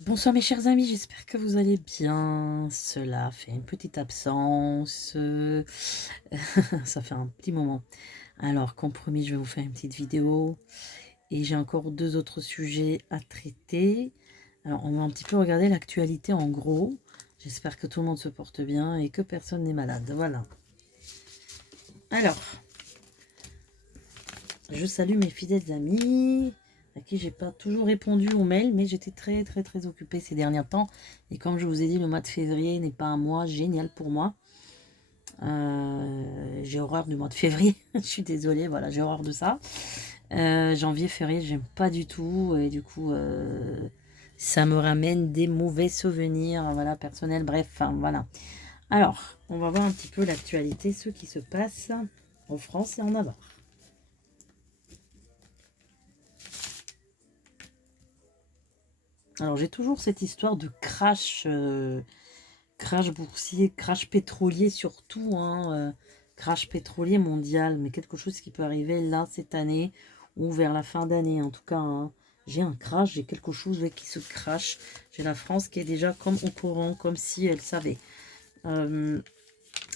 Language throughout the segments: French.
Bonsoir mes chers amis, j'espère que vous allez bien. Cela fait une petite absence. Ça fait un petit moment. Alors, comme promis, je vais vous faire une petite vidéo. Et j'ai encore deux autres sujets à traiter. Alors, on va un petit peu regarder l'actualité en gros. J'espère que tout le monde se porte bien et que personne n'est malade. Voilà. Alors, je salue mes fidèles amis à qui j'ai pas toujours répondu aux mails, mais j'étais très occupée ces derniers temps. Et comme je vous ai dit, le mois de février n'est pas un mois génial pour moi. J'ai horreur du mois de février. Je suis désolée, voilà, j'ai horreur de ça. Janvier, février, j'aime pas du tout. Et du coup, ça me ramène des mauvais souvenirs, voilà, personnels, bref, enfin, voilà. Alors, on va voir un petit peu l'actualité, ce qui se passe en France et en Navarre. Alors, j'ai toujours cette histoire de crash boursier, crash pétrolier surtout, hein, crash pétrolier mondial, mais quelque chose qui peut arriver là cette année ou vers la fin d'année en tout cas, hein. J'ai un crash, j'ai quelque chose qui se crache. J'ai la France qui est déjà comme au courant, comme si elle savait. Euh,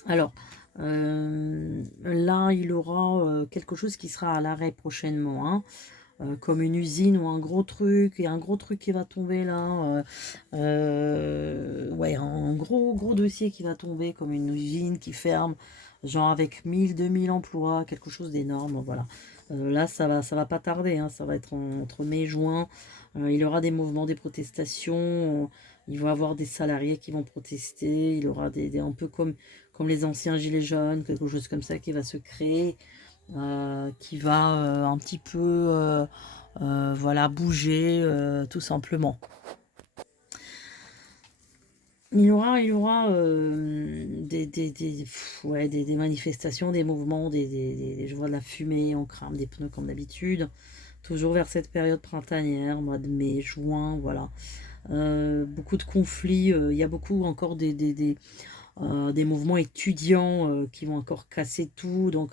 alors, là, il aura quelque chose qui sera à l'arrêt prochainement, hein, comme une usine ou un gros truc, et un gros truc qui va tomber là, ouais, un gros dossier qui va tomber, comme une usine qui ferme, genre avec 1000, 2000 emplois, quelque chose d'énorme, voilà. Là, ça va pas tarder, hein, ça va être entre mai et juin. Il y aura des mouvements, des protestations, il va y avoir des salariés qui vont protester, il y aura un peu comme les anciens gilets jaunes, quelque chose comme ça qui va se créer, qui va un petit peu voilà, bouger tout simplement. Il y aura ouais, des manifestations, des mouvements, je vois de la fumée, on crame des pneus comme d'habitude. Toujours vers cette période printanière, mois de mai, juin, voilà. Beaucoup de conflits, il y a beaucoup encore des mouvements étudiants qui vont encore casser tout. Donc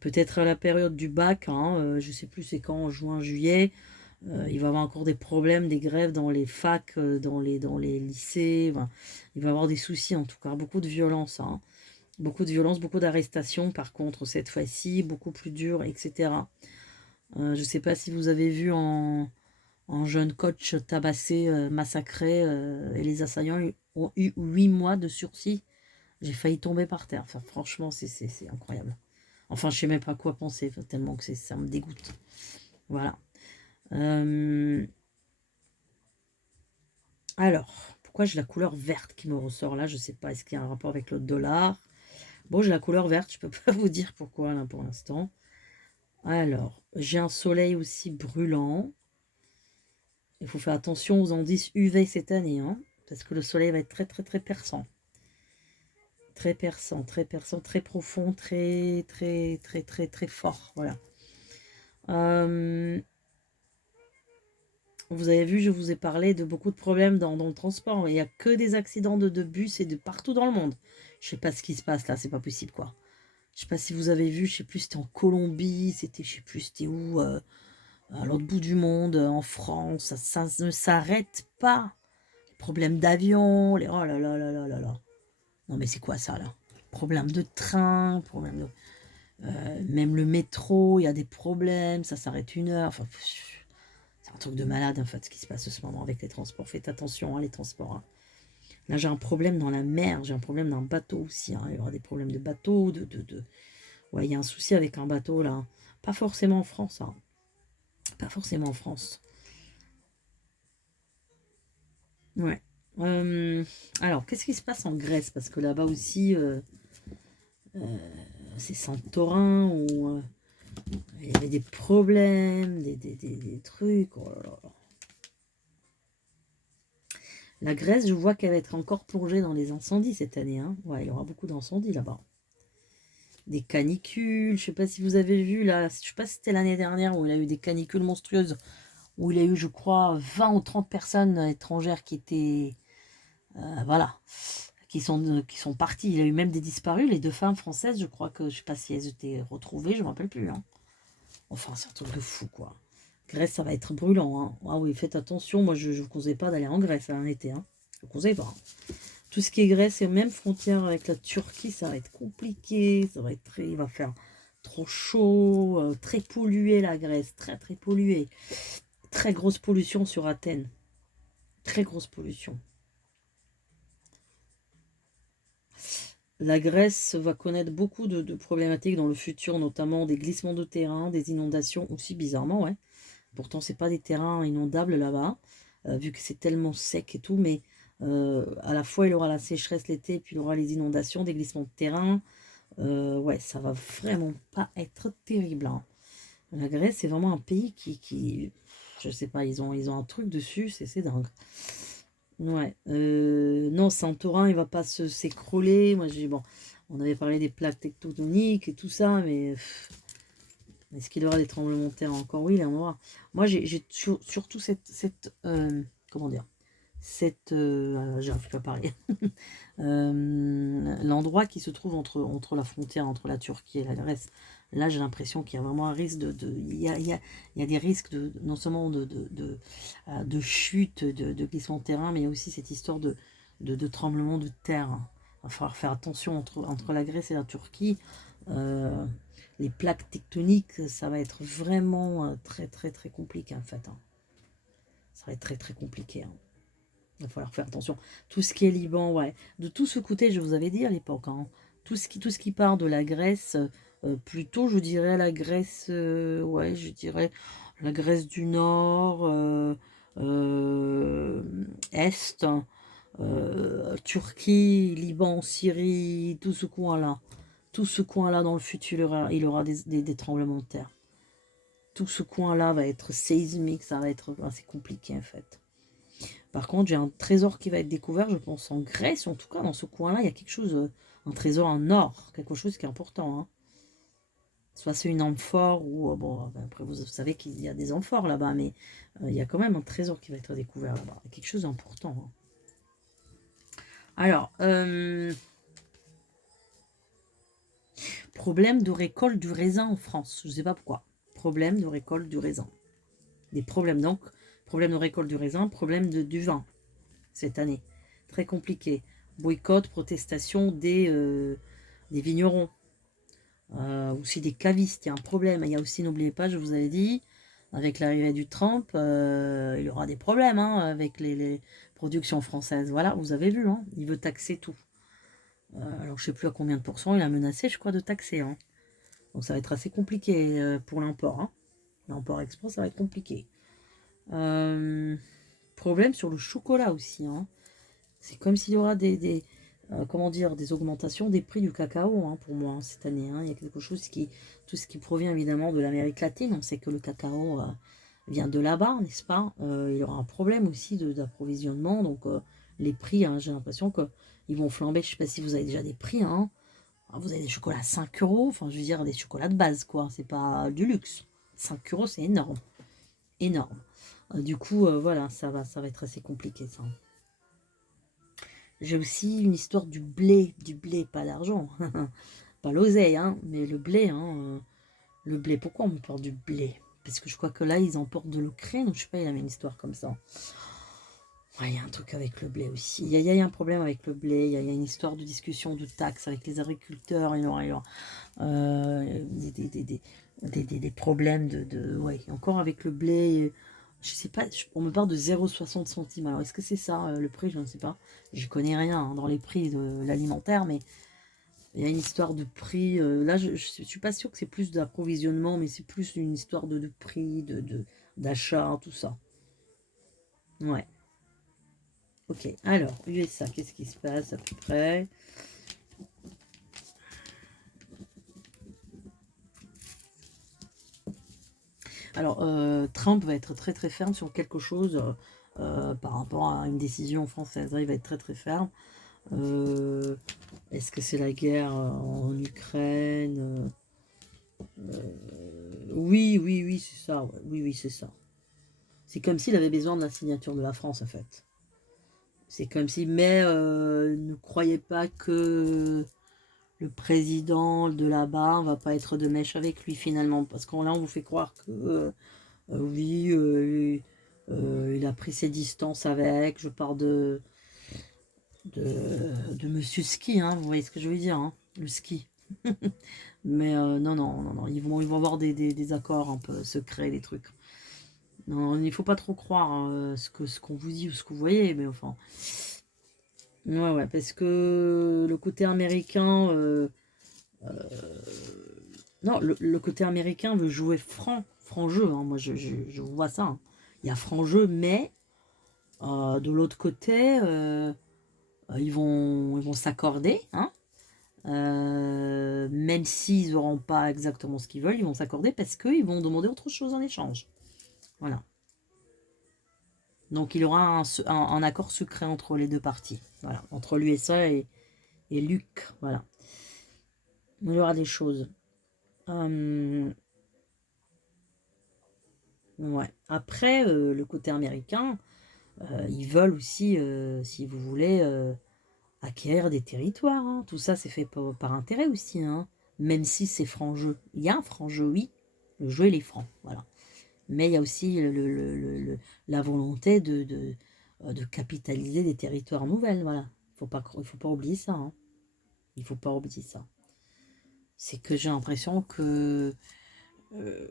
peut-être à la période du bac, hein, je sais plus c'est quand, en juin, juillet, il va y avoir encore des problèmes, des grèves dans les facs, dans les lycées. Enfin, il va y avoir des soucis en tout cas, beaucoup de violence, hein. Beaucoup de violence, beaucoup d'arrestations par contre cette fois-ci, beaucoup plus dur, etc. Je ne sais pas si vous avez vu en jeune coach tabassé, massacré, et les assaillants ont eu 8 mois de sursis. J'ai failli tomber par terre. Enfin, franchement, c'est incroyable. Enfin, je sais même pas quoi penser, tellement que ça me dégoûte. Voilà. Euh, alors, pourquoi j'ai la couleur verte qui me ressort là? Je sais pas. Est-ce qu'il y a un rapport avec le dollar? Bon, j'ai la couleur verte. Je peux pas vous dire pourquoi là pour l'instant. Alors, j'ai un soleil aussi brûlant. Il faut faire attention aux indices UV cette année, hein, parce que le soleil va être très perçant. Très perçant, très profond, très fort. Voilà. Euh, Vous avez vu, je vous ai parlé de beaucoup de problèmes dans le transport. Il n'y a que des accidents de bus et de partout dans le monde. Je sais pas ce qui se passe là, c'est pas possible quoi. Je sais pas si vous avez vu, je sais plus, c'était en Colombie, c'était, je sais plus, c'était où, à l'autre bout du monde, en France, ça ne s'arrête pas. Problème d'avion, oh là là là là là là. Non mais c'est quoi ça là? Problème de train, problème de... même le métro, il y a des problèmes, ça s'arrête 1 heure. Enfin, c'est un truc de malade en fait ce qui se passe en ce moment avec les transports. Faites attention, hein, les transports, hein. Là j'ai un problème dans la mer, j'ai un problème d'un bateau aussi, hein. Il y aura des problèmes de bateau, Ouais, il y a un souci avec un bateau là. Pas forcément en France, hein. Pas forcément en France. Ouais. Euh, alors, qu'est-ce qui se passe en Grèce? Parce que là-bas aussi, c'est Santorin où il y avait des problèmes, des trucs. Oh là là. La Grèce, je vois qu'elle va être encore plongée dans les incendies cette année, hein. Ouais, il y aura beaucoup d'incendies là-bas. Des canicules, je sais pas si vous avez vu là, je sais pas si c'était l'année dernière où il y a eu des canicules monstrueuses, où il y a eu, je crois, 20 ou 30 personnes étrangères qui étaient, voilà, qui sont parties. Il y a eu même des disparus, les 2 femmes françaises, je crois que, je sais pas si elles étaient retrouvées, je me rappelle plus, hein. Enfin, c'est un truc de fou, quoi. Grèce, ça va être brûlant. Hein. Ah oui, faites attention. Moi, je ne vous conseille pas d'aller en Grèce en été. Hein. Je ne vous conseille pas. Tout ce qui est Grèce et même frontière avec la Turquie, ça va être compliqué. Ça va être il va faire trop chaud, très pollué la Grèce, très très pollué. Très grosse pollution sur Athènes. Très grosse pollution. La Grèce va connaître beaucoup de problématiques dans le futur, notamment des glissements de terrain, des inondations aussi bizarrement, ouais. Pourtant, c'est pas des terrains inondables là-bas, vu que c'est tellement sec et tout, mais à la fois il aura la sécheresse l'été, puis il aura les inondations, des glissements de terrain. Ouais, ça va vraiment pas être terrible. Hein. La Grèce, c'est vraiment un pays qui, je sais pas, ils ont un truc dessus, c'est dingue. Ouais, non, Santorin, il va pas s'écrouler. Moi, bon, on avait parlé des plaques tectoniques et tout ça, mais est-ce qu'il y aura des tremblements de terre encore? Oui, là, on va voir. Moi, j'ai surtout comment dire, j'arrive pas à parler. L'endroit qui se trouve entre la frontière, entre la Turquie et la Grèce. Là, j'ai l'impression qu'il y a vraiment un risque il y a des risques non seulement de chute, de glissement de terrain, mais il y a aussi cette histoire de tremblement de terre. Il va falloir faire attention entre la Grèce et la Turquie. Euh, les plaques tectoniques, ça va être vraiment très très très compliqué en fait. Hein. Ça va être très très compliqué. Hein. Il va falloir faire attention. Tout ce qui est Liban, ouais. De tout ce côté, je vous avais dit à l'époque, hein, tout ce qui part de la Grèce, plutôt, je dirais la Grèce, ouais, je dirais la Grèce du Nord, Est, Turquie, Liban, Syrie, tout ce coin-là. Tout ce coin-là, dans le futur, il aura des tremblements de terre. Tout ce coin-là va être séismique, ça va être assez compliqué en fait. Par contre, j'ai un trésor qui va être découvert, je pense, en Grèce, en tout cas, dans ce coin-là, il y a quelque chose, un trésor en or, quelque chose qui est important. Hein. Soit c'est une amphore, ou, bon, après, vous savez qu'il y a des amphores là-bas, mais il y a quand même un trésor qui va être découvert là-bas. Quelque chose d'important. Hein. Alors, problème de récolte du raisin en France. Je ne sais pas pourquoi. Problème de récolte du raisin. Des problèmes donc. Problème de récolte du raisin, problème du vin cette année. Très compliqué. Boycott, protestation des vignerons. Aussi des cavistes, il y a un problème. Il y a aussi, n'oubliez pas, je vous avais dit, avec l'arrivée du Trump, il y aura des problèmes hein, avec les productions françaises. Voilà, vous avez vu, hein, il veut taxer tout. Alors, je ne sais plus à combien de pourcents, il a menacé, je crois, de taxer. Hein. Donc, ça va être assez compliqué pour l'import. Hein. L'import-export, ça va être compliqué. Problème sur le chocolat aussi. Hein. C'est comme s'il y aura comment dire, des augmentations des prix du cacao hein, pour moi cette année. Hein. Il y a quelque chose tout ce qui provient évidemment de l'Amérique latine. On sait que le cacao vient de là-bas, n'est-ce pas? Il y aura un problème aussi d'approvisionnement. Donc les prix, hein, j'ai l'impression qu'ils vont flamber. Je ne sais pas si vous avez déjà des prix. Hein. Vous avez des chocolats à 5 euros. Enfin, je veux dire, des chocolats de base, quoi. C'est pas du luxe. 5 euros, c'est énorme. Énorme. Du coup, voilà, ça va être assez compliqué, ça. J'ai aussi une histoire du blé, pas l'argent, pas l'oseille, hein, mais le blé. Hein, le blé, pourquoi on me parle du blé? Parce que je crois que là, ils emportent de l'Ukraine, donc je sais pas, il y avait une histoire comme ça. Ouais, il y a un truc avec le blé aussi. Il y a un problème avec le blé, il y a une histoire de discussion de taxes avec les agriculteurs, il y aura des problèmes ouais, encore avec le blé. Je sais pas, on me parle de 0,60 centimes. Alors, est-ce que c'est ça le prix? Je ne sais pas. Je connais rien hein, dans les prix de l'alimentaire, mais il y a une histoire de prix. Là, je ne suis pas sûre que c'est plus d'approvisionnement, mais c'est plus une histoire de prix, d'achat, tout ça. Ouais. Ok, alors, USA, qu'est-ce qui se passe à peu près? Alors, Trump va être très très ferme sur quelque chose par rapport à une décision française. Il va être très très ferme. Est-ce que c'est la guerre en Ukraine Oui, oui, oui, c'est ça. Ouais. Oui, oui, c'est ça. C'est comme s'il avait besoin de la signature de la France, en fait. C'est comme si, mais ne croyez pas que le président de là-bas va pas être de mèche avec lui finalement, parce qu'on là on vous fait croire que Oui, il a pris ses distances avec. Je parle de Monsieur Ski, hein, vous voyez ce que je veux dire, hein, le ski. Mais non, non, non, non, ils vont avoir des accords un peu secrets, des trucs. Non, il faut pas trop croire ce qu'on vous dit ou ce que vous voyez, mais enfin. Ouais, ouais, parce que le côté américain, non, le côté américain veut jouer franc jeu, hein. Moi, je vois ça, hein. Il y a franc jeu, mais de l'autre côté, ils vont s'accorder, hein. Même s'ils n'auront pas exactement ce qu'ils veulent, ils vont s'accorder parce qu'ils vont demander autre chose en échange. Voilà. Donc il y aura un accord secret entre les deux parties. Voilà. Entre l'USA et Luc. Voilà. Il y aura des choses. Euh, ouais. Après, le côté américain, ils veulent aussi, si vous voulez, acquérir des territoires, hein. Tout ça, c'est fait par intérêt aussi, hein. Même si c'est franc jeu. Il y a un franc jeu, oui. Le jeu, il est franc. Voilà. Mais il y a aussi la volonté de capitaliser des territoires nouvelles. Voilà. Il faut pas oublier ça, hein. Il faut pas oublier ça. C'est que j'ai l'impression que euh,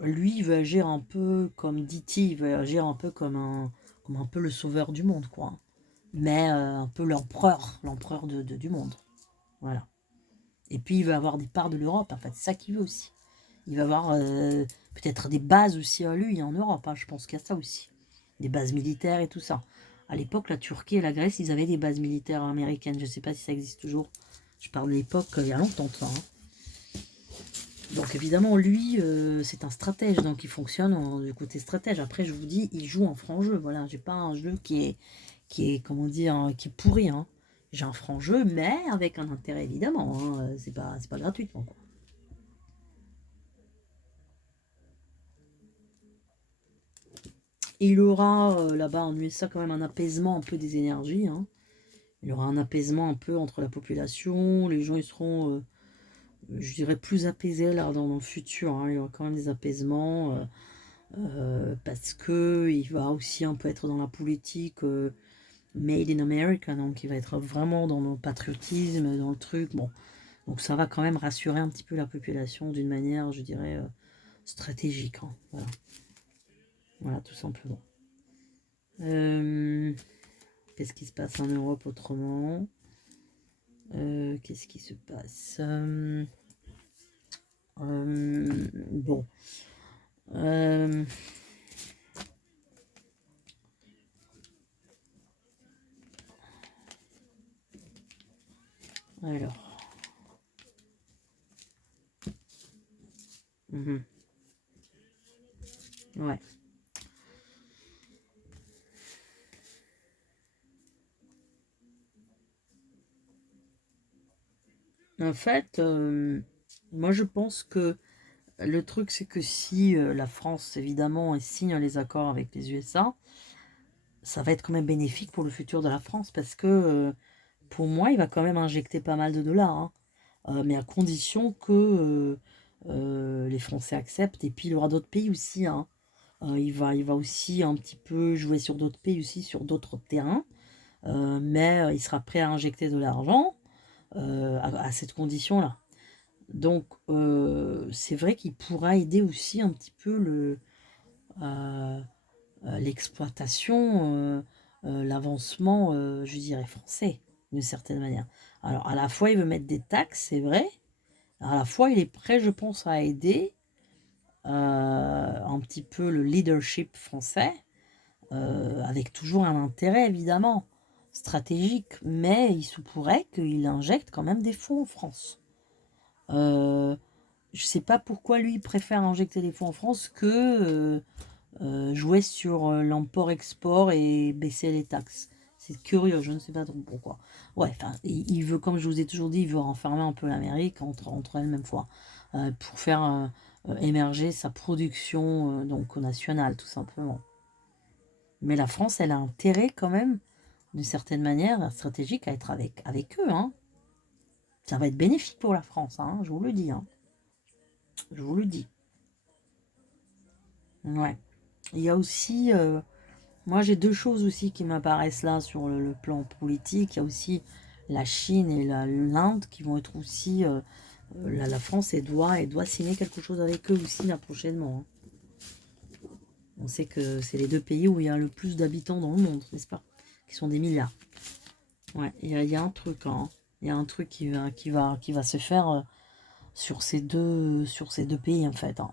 lui, il veut agir un peu comme Diti, il veut agir un peu comme un peu le sauveur du monde, quoi. Mais un peu l'empereur du monde. Voilà. Et puis, il veut avoir des parts de l'Europe, en fait. C'est ça qu'il veut aussi. Il va avoir peut-être des bases aussi à lui en Europe, hein. Je pense qu'il y a ça aussi. Des bases militaires et tout ça. À l'époque, la Turquie et la Grèce, ils avaient des bases militaires américaines. Je ne sais pas si ça existe toujours. Je parle de l'époque, il y a longtemps de ça, hein. Donc évidemment, lui, c'est un stratège, donc il fonctionne du côté stratège. Après, je vous dis, il joue en franc jeu. Voilà, j'ai pas un jeu qui est comment dire, qui est pourri, hein. J'ai un franc jeu, mais avec un intérêt évidemment, hein. C'est pas gratuitement, quoi. Et il aura là-bas en USA quand même un apaisement un peu des énergies, hein. Il y aura un apaisement un peu entre la population. Les gens ils seront, je dirais, plus apaisés là dans le futur, hein. Il y aura quand même des apaisements. Parce que il va aussi un peu être dans la politique made in America, donc il va être vraiment dans le patriotisme, dans le truc. Bon, donc ça va quand même rassurer un petit peu la population d'une manière, je dirais, stratégique, hein. Voilà. Voilà, tout simplement. Euh, Qu'est-ce qui se passe en Europe autrement? Qu'est-ce qui se passe? Bon. Euh, alors. Mhm. Ouais. En fait, moi je pense que le truc c'est que si la France évidemment elle signe les accords avec les USA, ça va être quand même bénéfique pour le futur de la France parce que pour moi il va quand même injecter pas mal de dollars, hein. Mais à condition que les Français acceptent et puis il y aura d'autres pays aussi, hein. Il va aussi un petit peu jouer sur d'autres pays aussi, sur d'autres terrains. Mais il sera prêt à injecter de l'argent à cette condition-là. Donc, c'est vrai qu'il pourra aider aussi un petit peu euh, l'exploitation, l'avancement, je dirais, français, d'une certaine manière. Alors, à la fois, il veut mettre des taxes, c'est vrai. À la fois, il est prêt, je pense, à aider un petit peu le leadership français, avec toujours un intérêt, évidemment, stratégique, mais il se pourrait qu'il injecte quand même des fonds en France. Euh, je sais pas pourquoi lui préfère injecter des fonds en France que jouer sur l'import-export et baisser les taxes. C'est curieux, je ne sais pas trop pourquoi. Ouais, enfin, il veut, comme je vous ai toujours dit, il veut renfermer un peu l'Amérique entre elles, même fois, pour faire émerger sa production donc nationale, tout simplement. Mais la France, elle a intérêt quand même, d'une certaine manière stratégique, à être avec eux, hein. Ça va être bénéfique pour la France, hein, je vous le dis, hein. Je vous le dis. Ouais. Il y a aussi, moi j'ai deux choses aussi qui m'apparaissent là sur le plan politique. Il y a aussi la Chine et l'Inde qui vont être aussi, la France elle doit signer quelque chose avec eux aussi là prochainement, hein. On sait que c'est les deux pays où il y a le plus d'habitants dans le monde, n'est-ce pas? Qui sont des milliards. Ouais, il y a un truc, hein. Il y a un truc qui va se faire sur ces deux pays en fait, hein.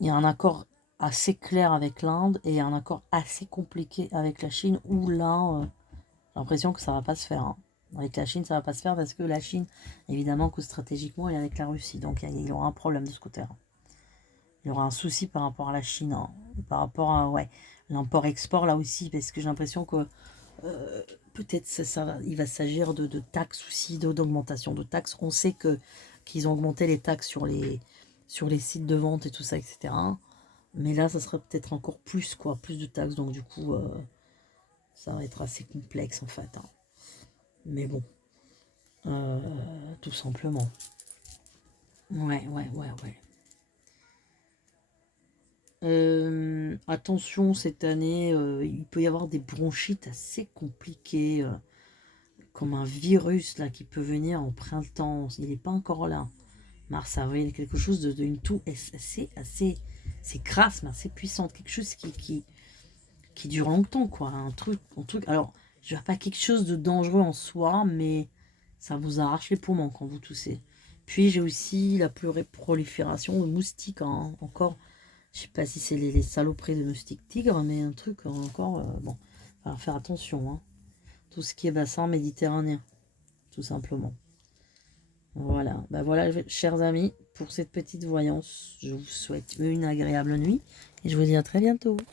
Il y a un accord assez clair avec l'Inde et un accord assez compliqué avec la Chine où là, j'ai l'impression que ça va pas se faire, hein. Avec la Chine, ça va pas se faire parce que la Chine, évidemment que stratégiquement, elle est avec la Russie. Donc il y aura un problème de ce côté-là. Il y aura un souci par rapport à la Chine, hein. Par rapport à ouais, l'import-export là aussi, parce que j'ai l'impression que peut-être il va s'agir de taxes aussi, d'augmentation de taxes. On sait qu'ils ont augmenté les taxes sur les sites de vente et tout ça, etc. Mais là, ça sera peut-être encore plus, quoi, plus de taxes. Donc du coup, ça va être assez complexe en fait, hein. Mais bon, euh, tout simplement. Ouais, ouais, ouais, ouais. Attention, cette année, il peut y avoir des bronchites assez compliquées, comme un virus là qui peut venir en printemps. Il n'est pas encore là. Mars, avril, quelque chose une toux assez, c'est crasse, mais assez puissante. Quelque chose qui dure longtemps, quoi. Un truc. Alors, je dirais pas quelque chose de dangereux en soi, mais ça vous arrache les poumons quand vous toussez. Puis j'ai aussi la prolifération de moustiques, hein, encore. Je sais pas si c'est les saloperies de moustiques tigres, mais un truc encore. Bon, faut faire attention, hein. Tout ce qui est bassin méditerranéen, tout simplement. Voilà, bah voilà, chers amis, pour cette petite voyance, je vous souhaite une agréable nuit et je vous dis à très bientôt.